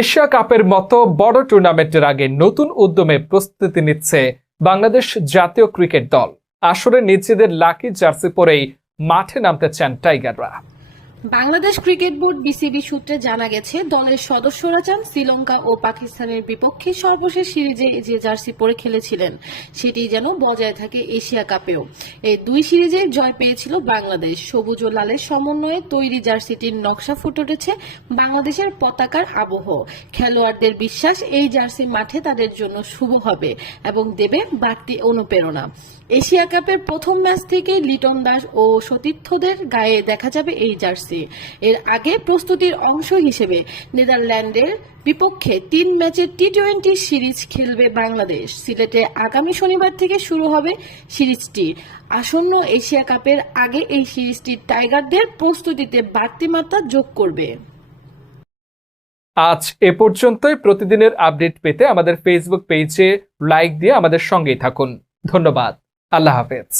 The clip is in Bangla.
এশিয়া কাপের মতো বড় টুর্নামেন্টের আগে নতুন উদ্যমে প্রস্তুতি নিচ্ছে বাংলাদেশ জাতীয় ক্রিকেট দল। আসরে নিজেদের লাকি জার্সি পরেই মাঠে নামতে চান টাইগাররা। বাংলাদেশ ক্রিকেট বোর্ড বিসিবি সূত্রে জানা গেছে, দলের সদস্যরা চান শ্রীলঙ্কা ও পাকিস্তানের বিপক্ষে সর্বশেষ সিরিজে যে জার্সি পরে খেলেছিলেন, সেটি যেন বজায় থাকে এশিয়া কাপেও। এই দুই সিরিজে জয় পেয়েছিল বাংলাদেশ। সবুজ ও লালের সমন্বয়ে তৈরি জার্সিটির নকশা ফুটে উঠেছে বাংলাদেশের পতাকার আবহ। খেলোয়াড়দের বিশ্বাস, এই জার্সি মাঠে তাদের জন্য শুভ হবে এবং দেবে বাড়তি অনুপ্রেরণা। এশিয়া কাপের প্রথম ম্যাচ থেকেই লিটন দাস ও সতীর্থদের গায়ে দেখা যাবে এই জার্সি। এর আগে প্রস্তুতির অংশ হিসেবে নেদারল্যান্ডের বিপক্ষে তিন ম্যাচের টি টোয়েন্টি সিরিজ খেলবে বাংলাদেশ। সিলেটে আগামী শনিবার থেকে শুরু হবে সিরিজটি। আসন্ন এশিয়া কাপের আগে এই সিরিজটি টাইগারদের প্রস্তুতিতে বাড়তি মাত্রা যোগ করবে। আজ এ পর্যন্তই। প্রতিদিনের আপডেট পেতে আমাদের ফেসবুক পেজে লাইক দিয়ে আমাদের সঙ্গেই থাকুন। ধন্যবাদ। আল্লাহ হাফেজ।